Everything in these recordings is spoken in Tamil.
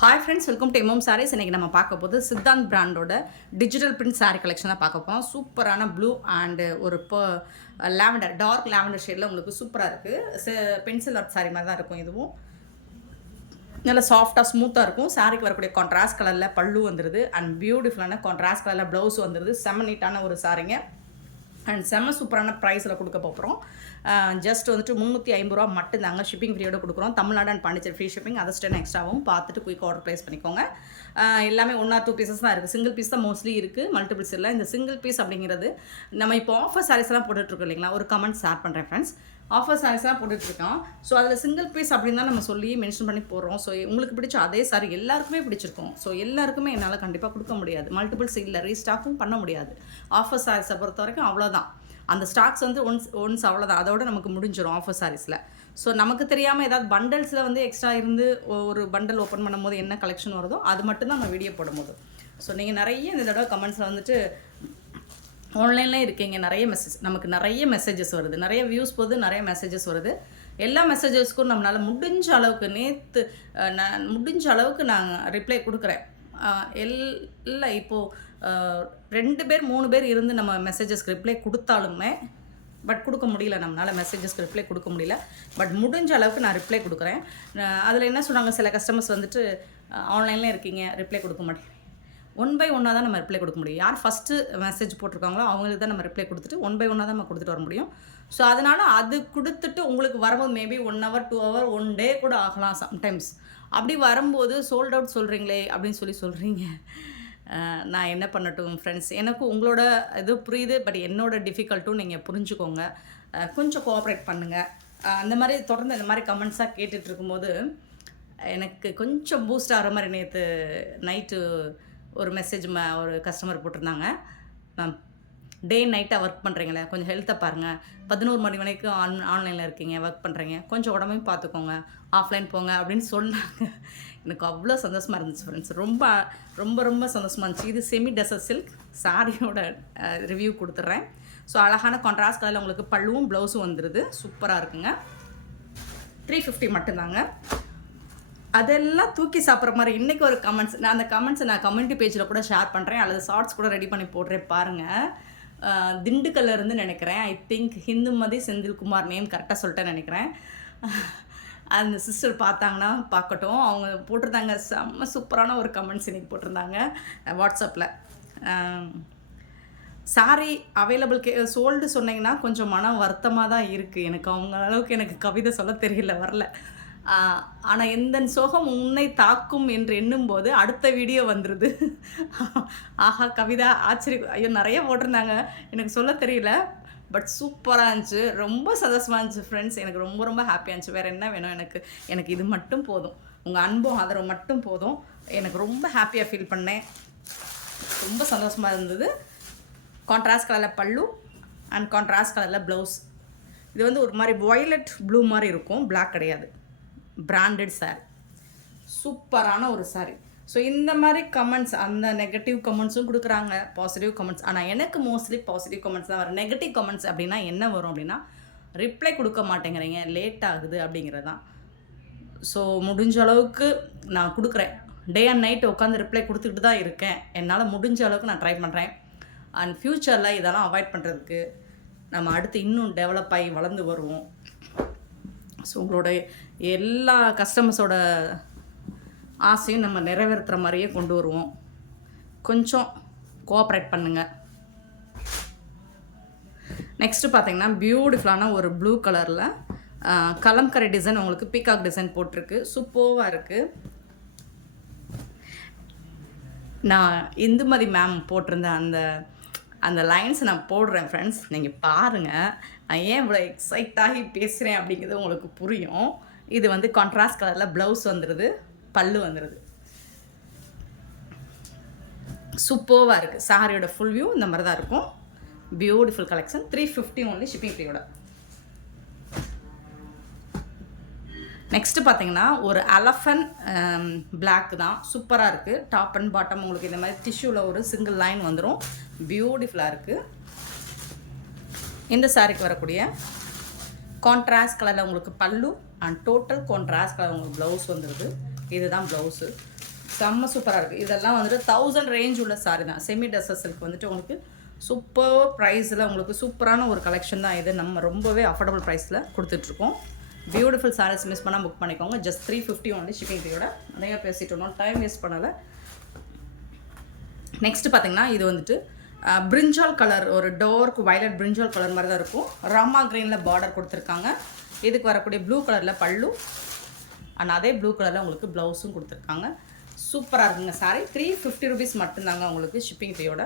Hi friends, welcome to MM sarees. இன்றைக்கி நம்ம பார்க்க போது சித்தாந்த் பிராண்டோட டிஜிட்டல் பிரிண்ட் சாரீ கலெக்ஷன் தான் பார்க்க போகிறோம். சூப்பரான ப்ளூ அண்டு ஒரு லாவெண்டர், டார்க் லாவெண்டர் ஷேடில் உங்களுக்கு சூப்பராக இருக்குது. பென்சில் ஆர்ட் சாரீ மாதிரி தான் இருக்கும். இதுவும் நல்லா சாஃப்டாக ஸ்மூத்தாக இருக்கும். சாரீக்கு வரக்கூடிய கான்ட்ராஸ்ட் கலரில் பல்லு வந்துடுது அண்ட் பியூட்டிஃபுல்லான கான்ட்ராஸ்ட் கலரில் ப்ளவுஸ் வந்துடுது. செம்ம நீட்டான ஒரு சாரீங்க அண்ட் செம்ம சூப்பரான ப்ரைஸில் கொடுக்க போகிறோம். ஜஸ்ட் வந்துட்டு 350 ரூபா மட்டும்தாங்க. ஷிப்பிங் ஃப்ரீயோட கொடுக்குறோம். Tamil Nadu and Pondicherry free shipping. அதை 10 எக்ஸ்ட்ராவும் பார்த்துட்டு குயிக் ஆர்டர் ப்ளேஸ் பண்ணிக்கோங்க. எல்லாமே 1 or 2 பீசஸ் தான் இருக்குது. சிங்கிள் பீஸ் தான் மோஸ்ட்லி இருக்குது, மல்டிபிள்ஸ் இல்லை. இந்த சிங்கிள் பீஸ் அப்படிங்கிறது நம்ம இப்போ ஆஃபர் சாரீஸ்லாம் போட்டுட்ருக்கோம் இல்லைங்களா. ஒரு கமெண்ட் ஷேர் பண்ணுறேன் ஃப்ரெண்ட்ஸ். ஆஃபர் சாரீஸ்லாம் போட்டுட்ருக்கோம். ஸோ அதில் சிங்கிள் பீஸ் அப்படின்னு தான் நம்ம சொல்லி மென்ஷன் பண்ணி போடுறோம். ஸோ உங்களுக்கு பிடிச்ச அதே சாரி எல்லாருக்குமே பிடிச்சிருக்கும். ஸோ எல்லாருக்குமே என்னால் கண்டிப்பாக கொடுக்க முடியாது. மல்டிபிள்ஸ் இல்லை, ரீஸ்டாக்கும் பண்ண முடியாது. ஆஃபர் சாரீஸை பொறுத்த வரைக்கும் அவ்வளோதான். அந்த ஸ்டாக்ஸ் வந்து ஒன்ஸ் அவ்வளோதான், அதோட நமக்கு முடிஞ்சிடும் ஆஃபர் சாரீஸில். ஸோ நமக்கு தெரியாமல் ஏதாவது பண்டல்ஸில் வந்து எக்ஸ்ட்ரா இருந்து ஒரு பண்டல் ஓப்பன் பண்ணும்போது என்ன கலெக்ஷன் வருதோ அது மட்டும்தான் நம்ம வீடியோ போடும்போது. ஸோ நீங்கள் நிறைய இந்த தடவை கமெண்ட்ஸில் வந்துட்டு ஆன்லைன்லேயே இருக்கீங்க. நமக்கு நிறைய மெசேஜஸ் வருது, நிறைய வியூஸ் போகுது, நிறைய மெசேஜஸ் வருது. எல்லா மெசேஜஸ்க்கும் நம்மளால் முடிஞ்ச அளவுக்கு நான் ரிப்ளை கொடுக்குறேன். இல்லை இப்போது 2 பேர் 3 பேர் இருந்து நம்ம மெசேஜஸ்க்கு ரிப்ளை கொடுத்தாலுமே பட் கொடுக்க முடியல, நம்மளால் மெசேஜஸ்க்கு ரிப்ளை கொடுக்க முடியல. பட் முடிஞ்ச அளவுக்கு நான் ரிப்ளை கொடுக்குறேன். அதில் என்ன சொல்கிறாங்க, சில கஸ்டமர்ஸ் வந்துட்டு ஆன்லைனில் இருக்கீங்க, ரிப்ளை கொடுக்க மாட்டேங்க. 1 by 1 தான் நம்ம ரிப்ளை கொடுக்க முடியும். யார் ஃபஸ்ட்டு மெசேஜ் போட்டிருக்காங்களோ அவங்களுக்கு தான் நம்ம ரிப்ளை கொடுத்துட்டு 1 by 1 தான் நம்ம கொடுத்துட்டு வர முடியும். ஸோ அதனால் அது கொடுத்துட்டு உங்களுக்கு வரும்போது மேபி 1 hour 2 hour 1 day கூட ஆகலாம் சம்டைம்ஸ். அப்படி வரும்போது சோல்ட் அவுட் சொல்கிறீங்களே அப்படின்னு சொல்கிறீங்க. நான் என்ன பண்ணட்டும் ஃப்ரெண்ட்ஸ், எனக்கும் உங்களோட இது புரியுது. பட் என்னோடய டிஃபிகல்ட்டும் நீங்கள் புரிஞ்சுக்கோங்க. கொஞ்சம் கோஆப்ரேட் பண்ணுங்கள். அந்த மாதிரி தொடர்ந்து இந்த மாதிரி கமெண்ட்ஸாக கேட்டுட்டு இருக்கும்போது எனக்கு கொஞ்சம் பூஸ்ட் ஆகிற மாதிரி. நேற்று நைட்டு ஒரு மெசேஜ் ஒரு கஸ்டமர் போட்டிருந்தாங்க, மேம் டே நைட்டாக ஒர்க் பண்ணுறீங்களே, கொஞ்சம் ஹெல்த்தை பாருங்கள். 11 மணி வரைக்கும் ஆன்லைனில் இருக்கீங்க, ஒர்க் பண்ணுறீங்க, கொஞ்சம் உடம்பையும் பார்த்துக்கோங்க, ஆஃப்லைன் போங்க அப்படின்னு சொன்னாங்க. எனக்கு அவ்வளோ சந்தோஷமாக இருந்துச்சு ஃப்ரெண்ட்ஸ். ரொம்ப ரொம்ப ரொம்ப சந்தோஷமாக இருந்துச்சு. இது செமி டெசர்ட் சில்க் சாரியோட ரிவ்யூ கொடுத்துட்றேன். ஸோ அழகான கான்ட்ராஸ்ட் கலரில் உங்களுக்கு பல்லுவும் ப்ளவுஸும் வந்துடுது. சூப்பராக இருக்குங்க. 350 மட்டும்தாங்க. அதெல்லாம் தூக்கி சாப்பிட்ற மாதிரி இன்றைக்கி ஒரு கமெண்ட்ஸ், நான் அந்த கமெண்ட்ஸை நான் கம்யூனிட்டி பேஜில் கூட ஷேர் பண்ணுறேன், அல்லது ஷார்ட்ஸ் கூட ரெடி பண்ணி போடுறேன் பாருங்கள். திண்டுக்கல்ல இருந்து நினைக்கிறேன், ஐ திங்க் ஹிந்துமதி செந்தில்குமார் நேம் கரெக்டாக சொல்லிட்டேன்னு நினைக்கிறேன். அந்த சிஸ்டர் பார்த்தாங்கன்னா பார்க்கட்டும். அவங்க போட்டிருந்தாங்க செம்ம சூப்பரான ஒரு கமெண்ட்ஸ் இன்றைக்கி போட்டிருந்தாங்க வாட்ஸ்அப்பில். சாரி அவைலபிள் சோல்டு சொன்னீங்கன்னா கொஞ்சம் மன வருத்தமாக தான் இருக்குது. எனக்கு அவங்க அளவுக்கு எனக்கு கவிதை சொல்ல தெரியல, வரல. ஆனால் எந்த சோகம் உன்னை தாக்கும் என்று எண்ணும்போது அடுத்த வீடியோ வந்துடுது. ஆஹா, கவிதா ஆச்சரியம். ஐயோ, நிறைய போட்டிருந்தாங்க, எனக்கு சொல்ல தெரியல. பட் சூப்பராக இருந்துச்சு, ரொம்ப சந்தோஷமாக இருந்துச்சு ஃப்ரெண்ட்ஸ். எனக்கு ரொம்ப ரொம்ப ஹாப்பியாக இருந்துச்சு. வேறு என்ன வேணும் எனக்கு இது மட்டும் போதும். உங்கள் அன்பும் ஆதரவு மட்டும் போதும். எனக்கு ரொம்ப ஹாப்பியாக ஃபீல் பண்ணேன். ரொம்ப சந்தோஷமாக இருந்தது. கான்ட்ராஸ்ட் கலரில் பல்லு அண்ட் கான்ட்ராஸ்ட் கலரில் ப்ளவுஸ். இது வந்து ஒரு மாதிரி வயலட் ப்ளூ மாதிரி இருக்கும், பிளாக் கிடையாது. பிராண்டட் சாரி, சூப்பரான ஒரு சாரி. ஸோ இந்த மாதிரி கமெண்ட்ஸ், அந்த நெகட்டிவ் கமெண்ட்ஸும் கொடுக்குறாங்க, பாசிட்டிவ் கமெண்ட்ஸ். ஆனால் எனக்கு மோஸ்ட்லி பாசிட்டிவ் கமெண்ட்ஸ் தான் வரும். நெகட்டிவ் கமெண்ட்ஸ் அப்படின்னா என்ன வரும் அப்படின்னா, ரிப்ளை கொடுக்க மாட்டேங்கிறீங்க, லேட் ஆகுது அப்படிங்கிறது தான். ஸோ முடிஞ்ச அளவுக்கு நான் கொடுக்குறேன். டே அண்ட் நைட் உட்காந்து ரிப்ளை கொடுத்துக்கிட்டு தான் இருக்கேன். என்னால் முடிஞ்ச அளவுக்கு நான் ட்ரை பண்ணுறேன். அண்ட் ஃப்யூச்சரில் இதெல்லாம் அவாய்ட் பண்ணுறதுக்கு நம்ம அடுத்து இன்னும் டெவலப் ஆகி வளர்ந்து வருவோம். ஸோ உங்களோட எல்லா கஸ்டமர்ஸோட ஆசையும் நம்ம நிறைவேற்றுற மாதிரியே கொண்டு வருவோம். கொஞ்சம் கோஆப்ரேட் பண்ணுங்கள். நெக்ஸ்ட்டு பார்த்தீங்கன்னா பியூட்டிஃபுல்லான ஒரு ப்ளூ கலரில் கலம்கரை டிசைன், உங்களுக்கு பீகாக் டிசைன் போட்டிருக்கு. சூப்பராக இருக்குது. நான் இந்துமதி மேம் போட்டிருந்த அந்த லைன்ஸ் நான் போடுறேன் ஃப்ரெண்ட்ஸ், நீங்கள் பாருங்கள். நான் ஏன் இவ்வளோ எக்ஸைட் ஆகி பேசுகிறேன் அப்படிங்கிறது உங்களுக்கு புரியும். இது வந்து கான்ட்ராஸ்ட் கலரில் ப்ளவுஸ் வந்துடுது, பல்லு வந்துடுது. சூப்பராக இருக்குது. சாரியோட ஃபுல் வியூ இந்த மாதிரி தான் இருக்கும். Beautiful collection. 350 ஒன்லி, ஷிப்பிங் ஃப்ரீயோட. நெக்ஸ்ட்டு பார்த்தீங்கன்னா ஒரு எலஃபன் பிளாக் தான், சூப்பராக இருக்குது. டாப் அண்ட் பாட்டம் உங்களுக்கு இந்த மாதிரி டிஷ்யூவில் ஒரு சிங்கிள் லைன் வந்துடும். பியூட்டிஃபுல்லாக இருக்குது. இந்த சாரிக்கு வரக்கூடிய கான்ட்ராஸ்ட் கலரில் உங்களுக்கு பல்லு அண்ட் டோட்டல் கான்ட்ராஸ்ட் கலர் உங்களுக்கு ப்ளவுஸ் வந்துடுது. இதுதான் ப்ளவுஸு. செம்ம சூப்பராக இருக்குது. இதெல்லாம் வந்துட்டு 1000 ரேஞ்ச் உள்ள சாரி தான். செமி டசர் சில்க் வந்துட்டு உங்களுக்கு சூப்பர் ப்ரைஸில் உங்களுக்கு சூப்பரான ஒரு கலெக்ஷன் தான் இது. நம்ம ரொம்பவே அஃபோர்டபுள் ப்ரைஸில் கொடுத்துட்ருக்கோம். பியூட்டிஃபுல் சாரீஸ் மிஸ் பண்ணால் புக் பண்ணிக்கோங்க. ஜஸ்ட் 350 ஒன்லி ஷிப்பிங் ஃபீயோட. நிறையா பேசிட்டோம், டைம் வேஸ்ட் பண்ணலை. நெக்ஸ்ட்டு பார்த்தீங்கன்னா இது வந்துட்டு பிரிஞ்சால் கலர், ஒரு டார்க் வயலட் பிரிஞ்சால் கலர் மாதிரி தான் இருக்கும். ராமா கிரீனில் பார்டர் கொடுத்துருக்காங்க. இதுக்கு வரக்கூடிய ப்ளூ கலரில் பல்லு அண்ட் அதே ப்ளூ கலரில் உங்களுக்கு ப்ளவுஸும் கொடுத்துருக்காங்க. சூப்பராக இருக்குங்க சாரி. 350 ருபீஸ் மட்டும்தாங்க உங்களுக்கு ஷிப்பிங் ஃபீயோட.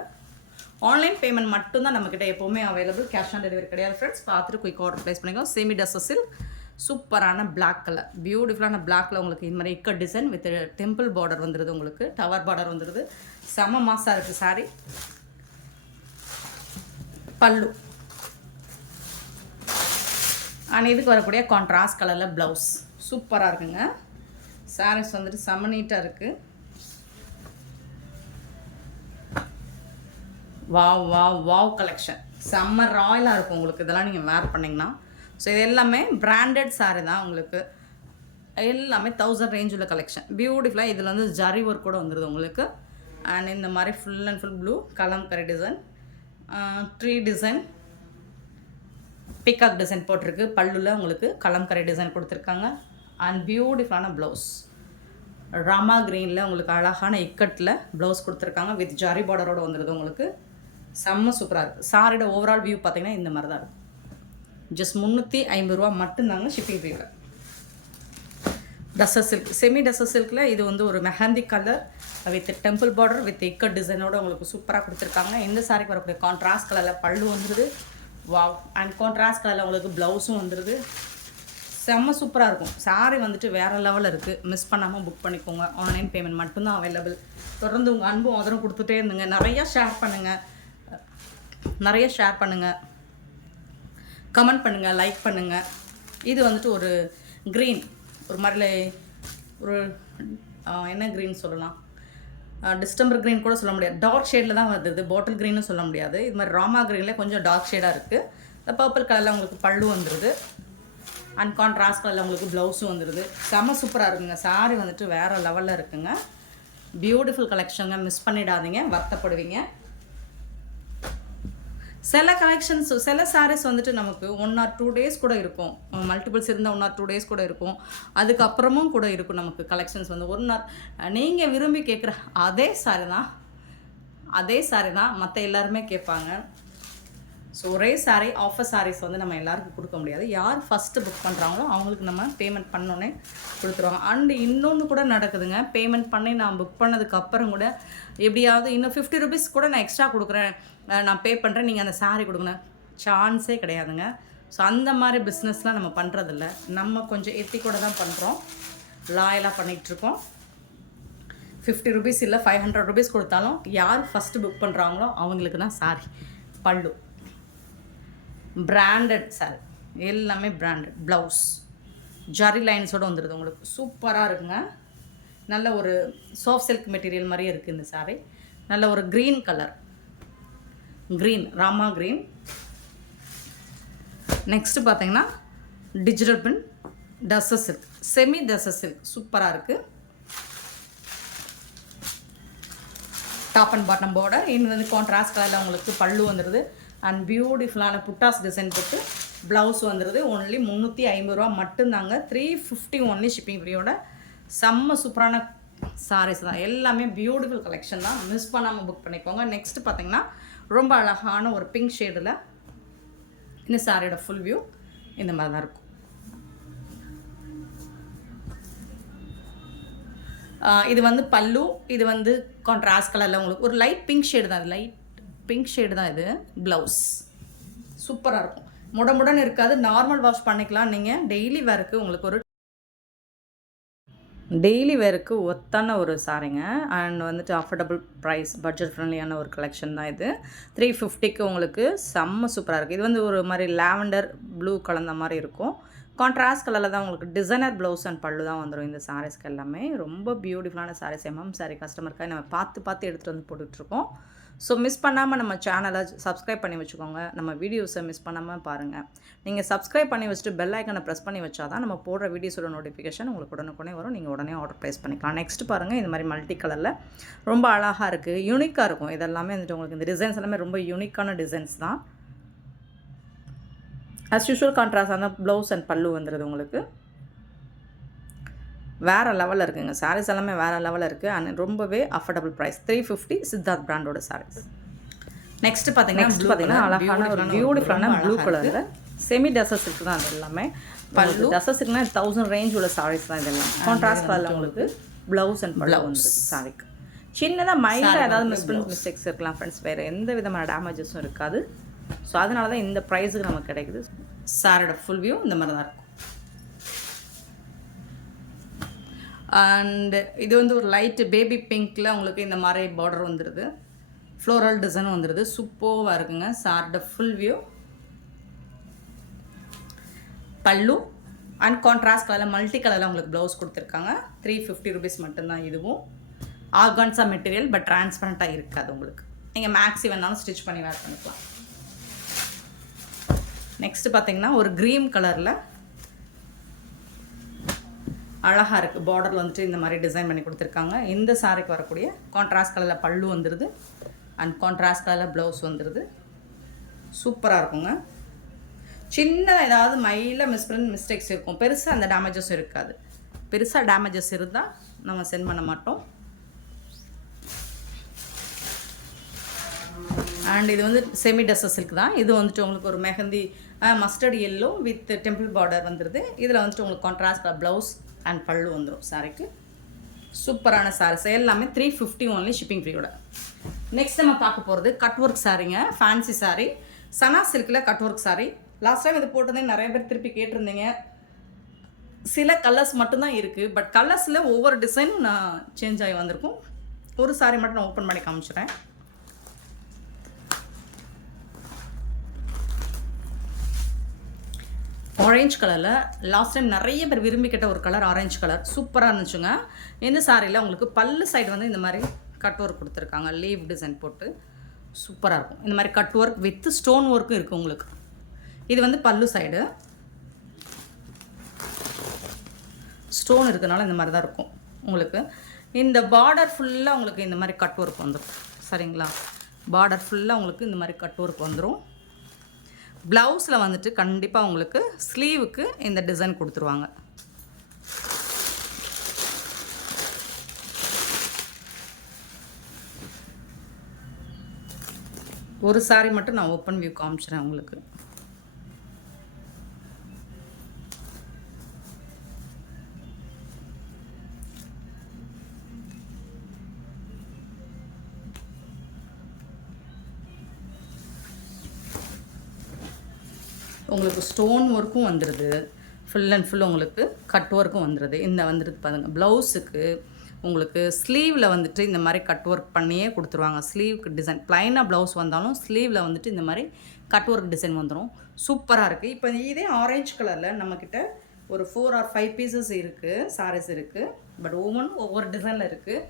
ஆன்லைன் பேமெண்ட் மட்டும்தான் நம்மக்கிட்ட எப்போவுமே அவைலபிள். கேஷ் ஆன் டெலிவரி கிடையாது ஃப்ரெண்ட்ஸ். பார்த்துட்டு குயிக் ஆர்டர் ப்ளேஸ் பண்ணிக்கோ. செமி டசர் சில்க் சூப்பரான பிளாக் கலர், பியூட்டிஃபுல்லான பிளாக்ல உங்களுக்கு இந்த மாதிரி ikat design with temple border வந்துடுது. உங்களுக்கு டவர் பார்டர் வந்துடுது. செம மாசாக இருக்குது சாரி. பல்லு அண்ட் இதுக்கு வரக்கூடிய கான்ட்ராஸ்ட் கலரில் ப்ளவுஸ் சூப்பராக இருக்குங்க. சாரீஸ் வந்துட்டு செம நீட்டாக இருக்குது. வாவ் வாவ் வாவ் கலெக்ஷன் செம்ம ராயலாக இருக்கும் உங்களுக்கு இதெல்லாம் நீங்கள் வேர் பண்ணிங்கன்னா. ஸோ இது எல்லாமே பிராண்டட் சாரீ தான் உங்களுக்கு. எல்லாமே 1000 ரேஞ்ச் உள்ள கலெக்ஷன். பியூட்டிஃபுல்லாக இதில் வந்து ஜரி ஒர்க் கூட வந்துடுது உங்களுக்கு. அண்ட் இந்த மாதிரி full and full blue kalamkari design, tree design, peacock design போட்டிருக்கு. பல்லுவில் உங்களுக்கு கலம்கரி டிசைன் கொடுத்துருக்காங்க. அண்ட் பியூட்டிஃபுல்லான ப்ளவுஸ் ராமா க்ரீனில் உங்களுக்கு அழகான இக்கட்டில் ப்ளவுஸ் கொடுத்துருக்காங்க. வித் ஜரி பார்டரோடு வந்துடுது உங்களுக்கு. செம்ம சூப்பராக இருக்குது. சாரியோட ஓவரால் வியூ பார்த்திங்கன்னா இந்த மாதிரி தான் இருக்கும். ஜஸ்ட் 350 ரூபா மட்டும்தாங்க ஷிப்பிங் ஃபீயில். டசர் சில்க், செமி டசர் சில்கில் இது வந்து ஒரு mehndi colour with temple border with ikat டிசைனோட உங்களுக்கு சூப்பராக கொடுத்துருக்காங்க. இந்த சாரிக்கு வரக்கூடிய கான்ட்ராஸ்ட் கலரில் பல்லு வந்துடுது. வாவ். அண்ட் கான்ட்ராஸ்ட் கலரில் உங்களுக்கு ப்ளவுஸும் வந்துடுது. செம்ம சூப்பராக இருக்கும். சாரி வந்துட்டு வேறு லெவலில் இருக்குது. மிஸ் பண்ணாமல் புக் பண்ணிக்கோங்க. ஆன்லைன் பேமெண்ட் மட்டும்தான் அவைலபிள். தொடர்ந்து உங்கள் அன்பும் ஆதரவும் கொடுத்துட்டே இருந்துங்க. நிறையா ஷேர் பண்ணுங்கள், கமெண்ட் பண்ணுங்கள், லைக் பண்ணுங்கள். இது வந்துட்டு ஒரு க்ரீன், ஒரு மாதிரில ஒரு என்ன க்ரீன் சொல்லலாம், டிஸ்டம்பர் க்ரீன் கூட சொல்ல முடியாது. டார்க் ஷேடில் தான் வருது. பாட்டில் க்ரீன்னு சொல்ல முடியாது. இது மாதிரி ராமா க்ரீனில் கொஞ்சம் டார்க் ஷேடாக இருக்குது. இந்த பர்பிள் கலரில் உங்களுக்கு பல்லு வந்துடுது. அண்ட் கான்ட்ராஸ்ட் கலரில் உங்களுக்கு ப்ளவுஸும் வந்துடுது. செம்ம சூப்பராக இருக்குங்க. சாரி வந்துட்டு வேறு லெவலில் இருக்குங்க. பியூட்டிஃபுல் கலெக்ஷனுங்க. மிஸ் பண்ணிடாதீங்க, வருத்தப்படுவீங்க. சில கலெக்ஷன்ஸ், சில சாரீஸ் வந்துட்டு நமக்கு 1 or 2 days கூட இருக்கும். மல்டிபிள்ஸ் இருந்தால் 1 or 2 days கூட இருக்கும். அதுக்கப்புறமும் கூட இருக்கும் நமக்கு கலெக்ஷன்ஸ் வந்து 1 hour. நீங்கள் விரும்பி கேட்குற அதே சாரி தான் மற்ற எல்லாருமே கேட்பாங்க. ஸோ ஒரே சாரீ, ஆஃபர் சாரீஸ் வந்து நம்ம எல்லாருக்கும் கொடுக்க முடியாது. யார் ஃபஸ்ட்டு புக் பண்ணுறாங்களோ அவங்களுக்கு நம்ம பேமெண்ட் பண்ணோன்னே கொடுத்துருவாங்க. அண்டு இன்னொன்று கூட நடக்குதுங்க. பேமெண்ட் பண்ணி நான் புக் பண்ணதுக்கப்புறம் கூட எப்படியாவது இன்னும் 50 ருபீஸ் கூட நான் எக்ஸ்ட்ரா கொடுக்குறேன், நான் பே பண்ணுறேன், நீங்கள் அந்த சாரீ கொடுங்க, சான்ஸே கிடையாதுங்க. ஸோ அந்த மாதிரி பிஸ்னஸ்லாம் நம்ம பண்ணுறதில்ல. நம்ம கொஞ்சம் எத்திக்கூட தான் பண்ணுறோம், லாயலாக பண்ணிகிட்ருக்கோம். 50 ருபீஸ் இல்லை 500 ருபீஸ் கொடுத்தாலும் யார் ஃபஸ்ட்டு புக் பண்ணுறாங்களோ அவங்களுக்கு தான் சாரி. பல்லு பிராண்டட் சாரி, எல்லாமே பிராண்டட். ப்ளவுஸ் ஜரி லைன்ஸோடு வந்துடுது உங்களுக்கு. சூப்பராக இருக்குங்க. நல்ல ஒரு சாஃப்ட் சில்க் மெட்டீரியல் மாதிரியே இருக்குது இந்த சாரி. நல்ல ஒரு green colour, green Rama green. Next பார்த்தீங்கன்னா digital print tussar silk, semi tussar silk சூப்பராக இருக்குது. Top and bottom border. இன்னும் வந்து கான்ட்ராஸ்ட் கலரில் உங்களுக்கு பல்லு வந்துடுது. அண்ட் பியூட்டிஃபுல்லான புட்டாஸ் டிசைன் போட்டு ப்ளவுஸ் வந்துடுது. ஒன்லி 350 ரூபா மட்டும்தாங்க. 350 ஒன்லி ஷிப்பிங் ஃப்ரீயோட. செம்ம சூப்பரான சாரீஸ் தான். எல்லாமே பியூட்டிஃபுல் கலெக்ஷன் தான். மிஸ் பண்ணாமல் புக் பண்ணிக்கோங்க. நெக்ஸ்ட்டு பார்த்தீங்கன்னா ரொம்ப அழகான ஒரு பிங்க் ஷேடில் இந்த சாரியோட ஃபுல் வியூ இந்த மாதிரி தான் இருக்கும். இது வந்து பல்லு, இது வந்து கான்ட்ராஸ்ட் கலரில் உங்களுக்கு ஒரு லைட் பிங்க் ஷேடு தான். இது லைட் பிங்க் ஷேடு தான். இது ப்ளவுஸ் சூப்பராக இருக்கும். முடமுடன் இருக்காது. நார்மல் வாஷ் பண்ணிக்கலாம். நீங்கள் டெய்லி வேருக்கு உங்களுக்கு ஒரு டெய்லி வேருக்கு ஒத்தான ஒரு சாரிங்க. அண்ட் வந்துட்டு அஃபோர்டபுள் ப்ரைஸ், பட்ஜெட் ஃப்ரெண்ட்லியான ஒரு கலெக்ஷன் தான் இது. 350க்கு உங்களுக்கு செம்ம சூப்பராக இருக்குது. இது வந்து ஒரு மாதிரி லாவெண்டர் ப்ளூ கலந்த மாதிரி இருக்கும். கான்ட்ராஸ்ட் கலரில் தான் உங்களுக்கு டிசைனர் ப்ளவுஸ் அண்ட் பல்லு தான் வந்துடும் இந்த சாரீஸ்க்கு எல்லாமே. ரொம்ப பியூட்டிஃபுல்லான சாரீஸ். சாரி கஸ்டமருக்காக நம்ம பார்த்து எடுத்துகிட்டு வந்து போட்டுட்ருக்கோம். ஸோ மிஸ் பண்ணாமல் நம்ம சேனலை சப்ஸ்கிரைப் பண்ணி வச்சுக்கோங்க. நம்ம வீடியோஸை மிஸ் பண்ணாமல் பாருங்கள். நீங்கள் சப்ஸ்கிரைப் பண்ணி வச்சுட்டு பெல் ஐக்கனை ப்ரெஸ் பண்ணி வச்சா தான் நம்ம போடுற வீடியோஸோட நோட்டிஃபிகேஷன் உங்களுக்கு உடனுக்குடனே வரும். நீங்கள் உடனே ஆர்டர் ப்ளேஸ் பண்ணிக்கலாம். நெக்ஸ்ட் பாருங்கள், இந்த மாதிரி மல்டி கலரில் ரொம்ப அழகாக இருக்குது, யூனிக்காக இருக்கும். இதெல்லாமே வந்துட்டு உங்களுக்கு இந்த டிசைன்ஸ் எல்லாமே ரொம்ப யூனிக்கான டிசைன்ஸ் தான். அஸ் யூஷுவல் கான்ட்ராஸ்டான ப்ளவுஸ் அண்ட் பல்லு வந்துடுது உங்களுக்கு. வேறு லெவலில் இருக்குங்க. சாரீஸ் எல்லாமே வேறு லெவலில் இருக்குது அண்ட் ரொம்பவே அஃபோர்டபுள் ப்ரைஸ். 350 சித்தார்த் பிராண்டோட சாரீஸ். நெக்ஸ்ட் பார்த்தீங்கன்னா அழகான ஒரு பியூட்டிஃபுல்லான ப்ளூ கலரில் செமி டசஸ் இருக்குது தான். அது எல்லாமே பல்லு டசஸுக்குனா 1000 ரேஞ்ச் உள்ள சாரீஸ் தான் இதெல்லாம். கான்ட்ராஸ்ட் கலரில் உங்களுக்கு ப்ளவுஸ் அண்ட் பல்லு வந்து சாரிக்கு சின்னதாக மைல்டாக ஏதாவது மிஸ்டேக்ஸ் இருக்கலாம் ஃப்ரெண்ட்ஸ். வேறு எந்த விதமான டேமேஜஸும் இருக்காது. ஸோ அதனால தான் இந்த ப்ரைஸுக்கு நமக்கு கிடைக்குது. சாரோட ஃபுல் வியூ இந்த மாதிரி தான் இருக்கும். அண்டு இது வந்து ஒரு லைட்டு பேபி பிங்க்கில் உங்களுக்கு இந்த மாதிரி பார்டர் வந்துடுது, ஃப்ளோரல் டிசைன் வந்துடுது. சூப்பராக இருக்குங்க. சாரோட ஃபுல் வியூ, பல்லு அண்ட் கான்ட்ராஸ்ட் கலரில் மல்டி கலரில் உங்களுக்கு ப்ளவுஸ் கொடுத்துருக்காங்க. 350 ருபீஸ் மட்டும்தான். இதுவும் ஆர்கான்ஸா மெட்டீரியல், பட் டிரான்ஸ்பரண்ட்டாக இருக்காது உங்களுக்கு. நீங்கள் மேக்ஸி வேணாலும் ஸ்டிச் பண்ணி வேர் பண்ணிக்கலாம். நெக்ஸ்ட்டு பார்த்தீங்கன்னா ஒரு க்ரீன் கலரில் அழகாக இருக்குது. பார்டர் வந்துட்டு இந்த மாதிரி டிசைன் பண்ணி கொடுத்துருக்காங்க. இந்த சாரிக்கு வரக்கூடிய கான்ட்ராஸ்ட் கலரில் பல்லு வந்துடுது அண்ட் கான்ட்ராஸ்ட் கலரில் ப்ளவுஸ் வந்துடுது. சூப்பராக இருக்குங்க. சின்ன ஏதாவது மைல்டாக மிஸ்டேக்ஸ் இருக்கும், பெருசாக அந்த டேமேஜஸும் இருக்காது. பெருசாக டேமேஜஸ் இருந்தால் நம்ம சென்ட் பண்ண மாட்டோம். அண்ட் இது வந்து செமி டசஸ் சில்க் தான். இது வந்துட்டு உங்களுக்கு ஒரு mehndi mustard yellow with temple border வந்துடுது. இதில் வந்துட்டு உங்களுக்கு கான்ட்ராஸ்ட் ப்ளவுஸ் அண்ட் பல்லு வந்துடும் சாரிக்கு. சூப்பரான சாரீஸ் எல்லாமே 350 ஒன்லி ஷிப்பிங் ஃப்ரீயோட. நெக்ஸ்ட் நம்ம பார்க்க போகிறது கட் ஒர்க் சாரீங்க. ஃபேன்சி சாரீ, சனா சில்கில் cut work sari. Last time இது போட்டதே நிறைய பேர் திருப்பி கேட்டிருந்தீங்க. சில கலர்ஸ் மட்டும்தான் இருக்குது, பட் கலர்ஸில் ஒவ்வொரு டிசைனும் நான் சேஞ்ச் ஆகி வந்திருக்கும். ஒரு சாரீ மட்டும் நான் ஓப்பன் பண்ணி காமிச்சிடுறேன். ஆரஞ்சு கலரில் லாஸ்ட் டைம் நிறைய பேர் விரும்பிக்கிட்ட ஒரு கலர் ஆரஞ்சு கலர் சூப்பராக இருந்துச்சுங்க. இந்த சாரியில் உங்களுக்கு பல்லு சைடு வந்து இந்த மாதிரி கட் ஒர்க் கொடுத்துருக்காங்க, லீவ் டிசைன் போட்டு சூப்பராக இருக்கும். இந்த மாதிரி கட் ஒர்க் வித் ஸ்டோன் ஒர்க்கும் இருக்குது உங்களுக்கு. இது வந்து பல்லு சைடு ஸ்டோன் இருக்கிறனால இந்த மாதிரி தான் இருக்கும் உங்களுக்கு. இந்த பார்டர் ஃபுல்லாக உங்களுக்கு இந்த மாதிரி கட் ஒர்க் வந்துடும். சரிங்களா, பார்டர் ஃபுல்லாக உங்களுக்கு இந்த மாதிரி கட் ஒர்க் வந்துடும். ப்ளவுஸில் வந்துட்டு கண்டிப்பாக உங்களுக்கு ஸ்லீவுக்கு இந்த டிசைன் கொடுத்துருவாங்க. ஒரு சாரி மட்டும் நான் ஓப்பன் வியூ காமிச்சிடுறேன் உங்களுக்கு. உங்களுக்கு ஸ்டோன் ஒர்க்கும் வந்துடுது, ஃபுல் அண்ட் ஃபுல் உங்களுக்கு கட் ஒர்க்கும் வந்துடுது. இந்த வந்துடுது பாருங்கள். ப்ளவுஸுக்கு உங்களுக்கு ஸ்லீவில் வந்துட்டு இந்த மாதிரி கட் ஒர்க் பண்ணியே கொடுத்துருவாங்க. ஸ்லீவுக்கு டிசைன் ப்ளைனாக ப்ளவுஸ் வந்தாலும் ஸ்லீவில் வந்துட்டு இந்த மாதிரி கட் ஒர்க் டிசைன் வந்துடும். சூப்பராக இருக்குது. இப்போ இதே ஆரஞ்சு கலரில் நம்மக்கிட்ட ஒரு 4 or 5 பீசஸ் இருக்குது, சாரீஸ் இருக்குது. பட் ஒவ்வொரு டிசைனில் இருக்குது.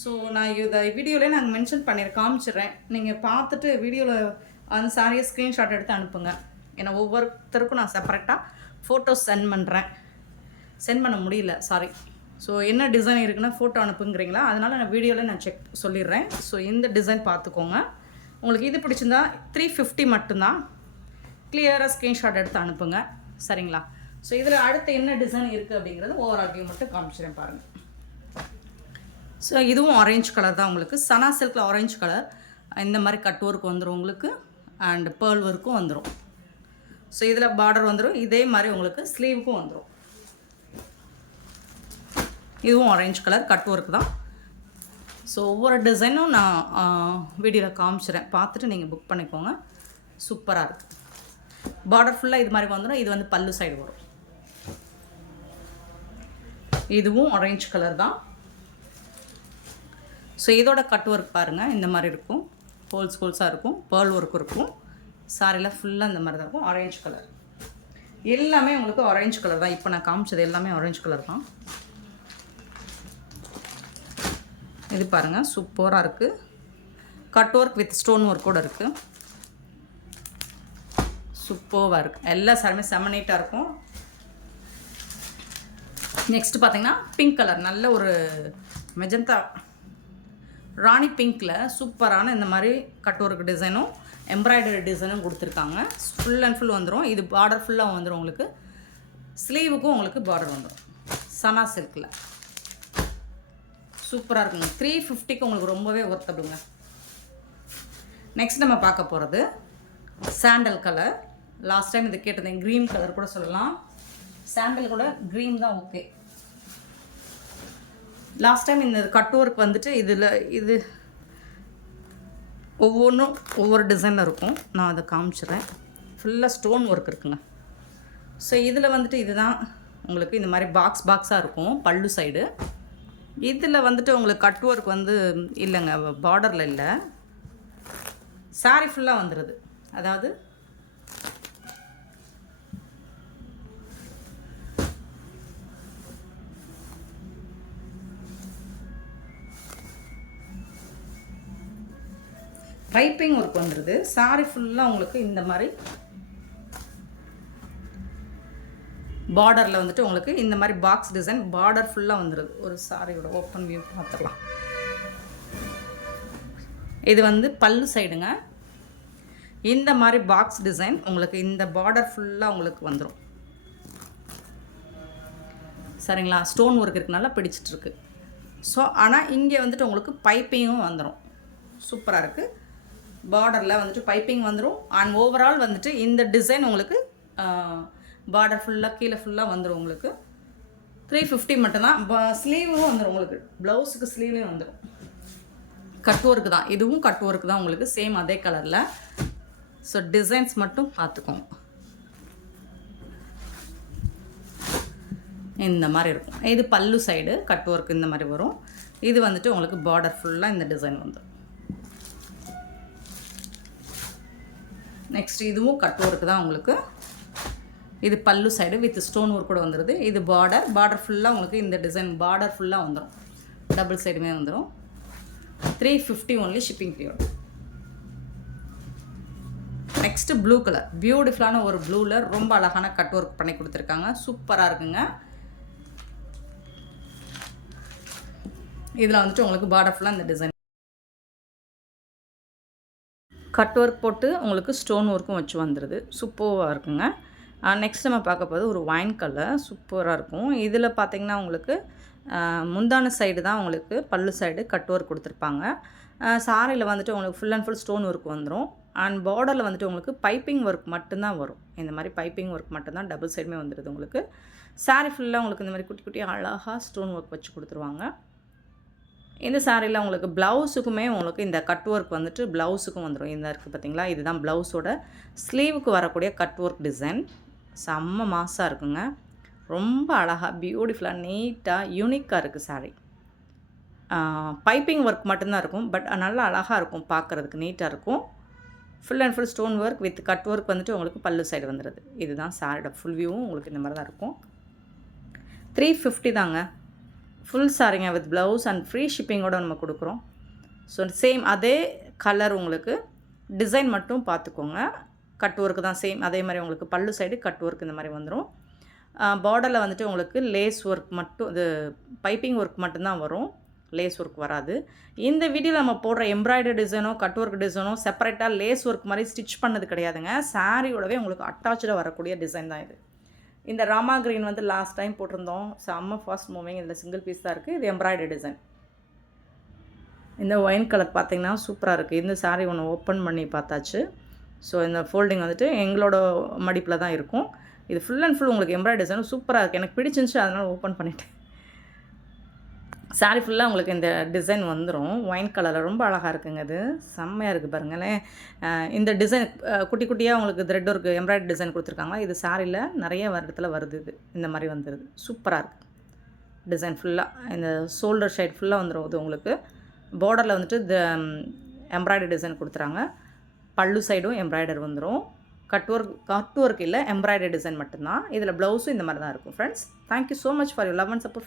ஸோ நான் இதை வீடியோவிலே நாங்கள் மென்ஷன் காமிச்சிடுறேன். நீங்கள் பார்த்துட்டு வீடியோவில் அந்த சாரியை ஸ்க்ரீன்ஷாட் எடுத்து அனுப்புங்க. ஏன்னா ஒவ்வொருத்தருக்கும் நான் செப்பரேட்டாக ஃபோட்டோஸ் சென்ட் பண்ண முடியல, சாரி. ஸோ என்ன டிசைன் இருக்குன்னா ஃபோட்டோ அனுப்புங்கிறீங்களா, அதனால் நான் வீடியோவில் நான் சொல்லிடுறேன். ஸோ இந்த டிசைன் பார்த்துக்கோங்க. உங்களுக்கு இது பிடிச்சிருந்தா 350 மட்டும்தான். கிளியராக ஸ்க்ரீன்ஷாட் எடுத்து அனுப்புங்க. சரிங்களா. ஸோ இதில் அடுத்து என்ன டிசைன் இருக்குது அப்படிங்கிறது ஓவரால் வியூ மட்டும் காமிச்சிடுறேன் பாருங்கள். ஸோ இதுவும் ஆரஞ்சு கலர் தான் உங்களுக்கு. சனா சில்கில் ஆரஞ்சு கலர் இந்த மாதிரி கட் ஒர்க் வந்துடும் உங்களுக்கு அண்ட் பேர்ல் ஒர்க்கும் வந்துடும். ஸோ இதில் பார்டர் வந்துடும். இதே மாதிரி உங்களுக்கு ஸ்லீவுக்கும் வந்துடும். இதுவும் ஆரஞ்சு கலர் கட் ஒர்க் தான். ஸோ ஒவ்வொரு டிசைனும் நான் வீடியோவில் காமிச்சிடுறேன், பார்த்துட்டு நீங்கள் புக் பண்ணிக்கோங்க. சூப்பராக இருக்குது. பார்டர் ஃபுல்லாக இது மாதிரி வந்துடும். இது வந்து பல்லு சைடு வரும். இதுவும் ஆரஞ்சு கலர் தான். ஸோ இதோட கட் ஒர்க் பாருங்கள், இந்த மாதிரி இருக்கும். ஹோல்ஸாக இருக்கும், பேர்ல் ஒர்க் இருக்கும். சாரியில் ஃபுல்லாக இந்த மாதிரி தான் இருக்கும். ஆரஞ்சு கலர் எல்லாமே உங்களுக்கு ஆரஞ்சு கலர் தான். இப்போ நான் காமிச்சது எல்லாமே ஆரஞ்சு கலர் தான். இது பாருங்கள், சூப்பராக இருக்குது. Cut work with stone work கூட இருக்குது. சூப்பராக இருக்குது. எல்லா சாரியுமே செம்ம நீட்டாக இருக்கும். நெக்ஸ்ட்டு பார்த்தீங்கன்னா பிங்க் கலர், நல்ல ஒரு மெஜந்தா ராணி பிங்க்கில் சூப்பரான இந்த மாதிரி கட் ஒர்க் டிசைனும் எம்ப்ராய்டரி டிசைனும் கொடுத்துருக்காங்க. ஃபுல் அண்ட் ஃபுல் வந்துடும். இது பார்டர் ஃபுல்லாக வந்துடும் உங்களுக்கு. ஸ்லீவுக்கும் உங்களுக்கு பார்டர் வந்துடும். சனா சில்கில் சூப்பராக இருக்குங்க. 350க்கு உங்களுக்கு ரொம்பவே ஒர்த்தபுளுங்க. நெக்ஸ்ட் நம்ம பார்க்க போகிறது சாண்டல் கலர். லாஸ்ட் டைம் இது கேட்டிருந்தேன், க்ரீன் கலர் கூட சொல்லலாம். சாண்டல் கூட க்ரீன் தான் ஓகே. லாஸ்ட் டைம் இந்த கட் ஒர்க் வந்துட்டு இது ஒவ்வொன்றும் ஒவ்வொரு டிசைனில் இருக்கும். நான் அதை காமிச்சிடுறேன். ஃபுல்லாக ஸ்டோன் ஒர்க் இருக்குங்க. ஸோ இதில் வந்துட்டு இதுதான் உங்களுக்கு இந்த மாதிரி பாக்ஸாக இருக்கும் பல்லு சைடு. இதில் வந்துட்டு உங்களுக்கு கட் ஒர்க் வந்து இல்லைங்க, பார்டரில் இல்லை, சாரி ஃபுல்லாக வந்துடுது. அதாவது பைப்பிங் ஒர்க் வந்துடுது. சாரி ஃபுல்லாக உங்களுக்கு இந்த மாதிரி பார்டரில் வந்துட்டு உங்களுக்கு இந்த மாதிரி பாக்ஸ் டிசைன் பார்டர் ஃபுல்லாக வந்துடுது. ஒரு சாரியோட ஓப்பன் வியூ பார்த்துடலாம். இது வந்து பல்லு சைடுங்க. இந்த மாதிரி பாக்ஸ் டிசைன் உங்களுக்கு இந்த பார்டர் ஃபுல்லாக உங்களுக்கு வந்துடும். சரிங்களா? ஸ்டோன் ஒர்க் இருக்குனால பிடிச்சிட்ருக்கு. ஸோ ஆனால் இங்கே வந்துட்டு உங்களுக்கு பைப்பிங்கும் வந்துடும். சூப்பராக இருக்குது. பார்டரில் வந்துட்டு பைப்பிங் வந்துடும். அண்ட் ஓவரால் வந்துட்டு இந்த டிசைன் உங்களுக்கு பார்டர் ஃபுல்லாக கீழே ஃபுல்லாக வந்துடும். உங்களுக்கு 350 மட்டும்தான். ஸ்லீவும் வந்துடும் உங்களுக்கு. ப்ளவுஸுக்கு ஸ்லீவ்லேயும் வந்துடும். கட் ஒர்க்கு தான், இதுவும் கட் ஒர்க்கு தான் உங்களுக்கு. சேம் அதே கலரில். ஸோ டிசைன்ஸ் மட்டும் பார்த்துக்கோங்க. இந்த மாதிரி இருக்கும். இது பல்லு சைடு கட் ஒர்க் இந்த மாதிரி வரும். இது வந்துட்டு உங்களுக்கு பார்டர் ஃபுல்லாக இந்த டிசைன் வந்துடும். நெக்ஸ்ட் இதுவும் கட் ஒர்க்கு தான் உங்களுக்கு. இது பல்லு சைடு வித் ஸ்டோன் ஒர்க் கூட வந்துடுது. இது பார்டர் ஃபுல்லாக உங்களுக்கு இந்த டிசைன் பார்டர் ஃபுல்லாக வந்துடும். டபுள் சைடுமே வந்துடும். 350 only shipping period. Next blue colour, பியூட்டிஃபுல்லான ஒரு ப்ளூவில் ரொம்ப அழகான கட் ஒர்க் பண்ணி கொடுத்துருக்காங்க. சூப்பராக இருக்குங்க. இதில் வந்துட்டு உங்களுக்கு பார்டர் ஃபுல்லாக இந்த டிசைன் கட் ஒர்க் போட்டு உங்களுக்கு ஸ்டோன் ஒர்க்கும் வச்சு வந்துடுது. சூப்பராக இருக்குங்க. நெக்ஸ்ட் நம்ம பார்க்க போது ஒரு ஒயின் கலர் சூப்பராக இருக்கும். இதில் பார்த்திங்கன்னா உங்களுக்கு முந்தான சைடு தான் உங்களுக்கு பல்லு சைடு கட் ஒர்க் கொடுத்துருப்பாங்க. சாரியில் வந்துட்டு உங்களுக்கு full and full stone work வந்துடும். அண்ட் பார்டரில் வந்துட்டு உங்களுக்கு பைப்பிங் ஒர்க் மட்டும்தான் வரும். இந்த மாதிரி பைப்பிங் ஒர்க் மட்டும்தான் டபுள் சைடுமே வந்துடுது உங்களுக்கு. சாரி ஃபுல்லாக உங்களுக்கு இந்த மாதிரி குட்டி குட்டி அழகாக ஸ்டோன் ஒர்க் வச்சு கொடுத்துருவாங்க. இந்த சாரியில் உங்களுக்கு ப்ளவுஸுக்குமே உங்களுக்கு இந்த கட் ஒர்க் வந்துட்டு ப்ளவுஸுக்கும் வந்துடும். இந்த இருக்குது பார்த்திங்களா, இதுதான் ப்ளவுஸோட ஸ்லீவுக்கு வரக்கூடிய கட் ஒர்க் டிசைன். செம்ம மாசாக இருக்குங்க. ரொம்ப அழகாக பியூட்டிஃபுல்லாக நீட்டாக யூனிக்காக இருக்குது சாரி. பைப்பிங் ஒர்க் மட்டும்தான் இருக்கும். பட் நல்லா அழகாக இருக்கும், பார்க்குறதுக்கு நீட்டாக இருக்கும். Full and full stone work with cut work வந்துட்டு உங்களுக்கு பல்லு சைடு வந்துடுது. இதுதான் சாரியோட ஃபுல் வியூவும் உங்களுக்கு இந்த மாதிரி தான் இருக்கும். 350 தாங்க ஃபுல் சாரிங்க வித் ப்ளவுஸ் அண்ட் ஃப்ரீ ஷிப்பிங்கோடு நம்ம கொடுக்குறோம். ஸோ சேம் அதே கலர் உங்களுக்கு டிசைன் மட்டும் பார்த்துக்கோங்க. கட் ஒர்க்கு தான் சேம் அதே மாதிரி உங்களுக்கு பல்லு சைடு கட் ஒர்க் இந்த மாதிரி வந்துடும். பார்டரில் வந்துட்டு உங்களுக்கு லேஸ் ஒர்க் மட்டும், இது பைப்பிங் ஒர்க் மட்டும்தான் வரும், லேஸ் ஒர்க் வராது. இந்த வீடியோவில் நம்ம போடுற எம்ப்ராய்டரி டிசைனோ கட் ஒர்க் டிசைனோ செப்பரேட்டாக லேஸ் ஒர்க் மாதிரி ஸ்டிச் பண்ணது கிடையாதுங்க. சாரியோடவே உங்களுக்கு அட்டாச்சாக வரக்கூடிய டிசைன் தான் இது. இந்த ராமா க்ரீன் வந்து லாஸ்ட் டைம் போட்டிருந்தோம், செம்ம ஃபாஸ்ட் மூவிங். இதில் சிங்கிள் பீஸ் தான் இருக்குது. இது எம்ப்ராய்டரி டிசைன். இந்த ஒயின் கலர் பார்த்திங்கன்னா சூப்பராக இருக்குது. இந்த சாரீ ஒன்று ஓப்பன் பண்ணி பார்த்தாச்சு. ஸோ இந்த ஃபோல்டிங் வந்துட்டு எங்களோட மடிப்பில் தான் இருக்கும். இது ஃபுல் அண்ட் ஃபுல் உங்களுக்கு எம்ப்ராய்டரி டிசைன் சூப்பராக இருக்குது. எனக்கு பிடிச்சிருந்துச்சு, அதனால் ஓப்பன் பண்ணிவிட்டேன். சாரீ ஃபுல்லாக உங்களுக்கு இந்த டிசைன் வந்துடும். ஒயின் கலரில் ரொம்ப அழகாக இருக்குங்க. இது செம்மையாக இருக்குது பாருங்களேன். இந்த டிசைன் குட்டி குட்டியாக உங்களுக்கு த்ரெட் ஒர்க் எம்ப்ராய்டரி டிசைன் கொடுத்துருக்காங்க. இது சாரியில் நிறைய இடத்துல வருது. இது இந்த மாதிரி வந்துடுது. சூப்பராக இருக்குது டிசைன் ஃபுல்லாக. இந்த ஷோல்டர் சைட் ஃபுல்லாக வந்துடும். இது உங்களுக்கு பார்டரில் வந்துட்டு இந்த எம்ப்ராய்டரி டிசைன் கொடுத்துறாங்க. பல்லு சைடும் எம்ப்ராய்டரி வந்துடும். கட் ஒர்க் இல்லை, எம்ப்ராய்டரி டிசைன் மட்டும்தான். இதில் ப்ளவுஸும் இந்த மாதிரி தான் இருக்கும். Friends, thank you so much for your love and support.